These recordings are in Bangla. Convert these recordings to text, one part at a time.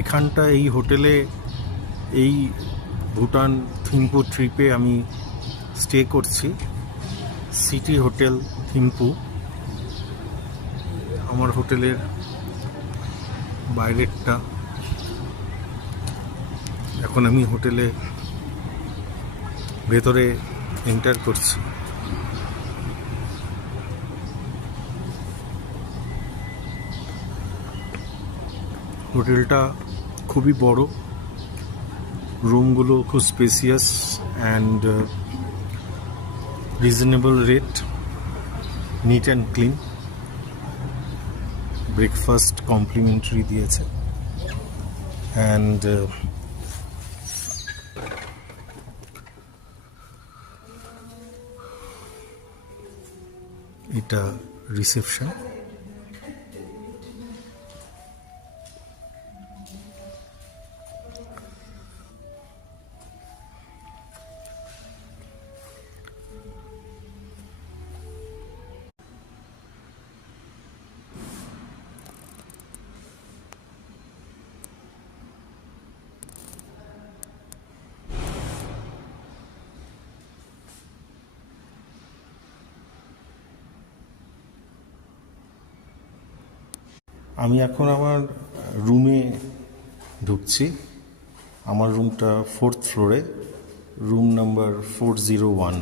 এখানটা এই হোটেলে এই ভুটান থিম্পু ট্রিপে আমি স্টে করছি। City hotel Thimphu. আমার হোটেলের বাইরেরটা। এখন আমি হোটেলে ভেতরে এন্টার করছি। হোটেলটা খুবই বড়, রুমগুলো খুব spacious and reasonable rate, neat and clean. Breakfast complimentary দিয়েছে অ্যান্ড এটা রিসেপশন। আমি এখন আমার রুমে ঢুকছি। আমার রুমটা 4th ফ্লোরে, রুম নাম্বার 401।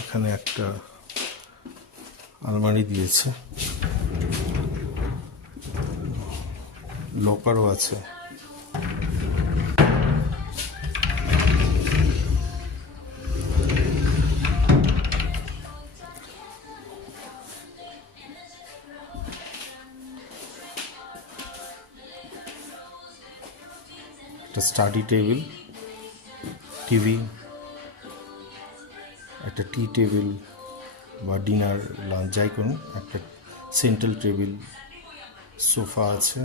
এখানে একটা আলমারি দিয়েছে, লকারও আছে। একটা স্টাডি টেবিল, টিভি, একটা টি টেবিল বা ডিনার লাঞ্চ যাই করুন, একটা সেন্ট্রাল টেবিল, সোফা আছে,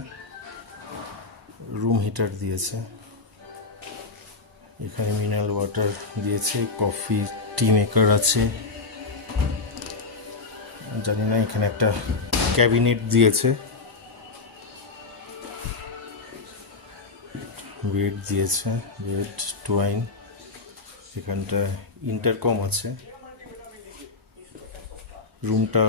রুম হিটার দিয়েছে, এখানে মিনারেল ওয়াটার দিয়েছে, কফি টি মেকার আছে, জানি না। এখানে একটা ক্যাবিনেট দিয়েছে, বেড দিয়েছে, বেড টুয়াইন, এখানটা ইন্টারকম আছে। রুমটা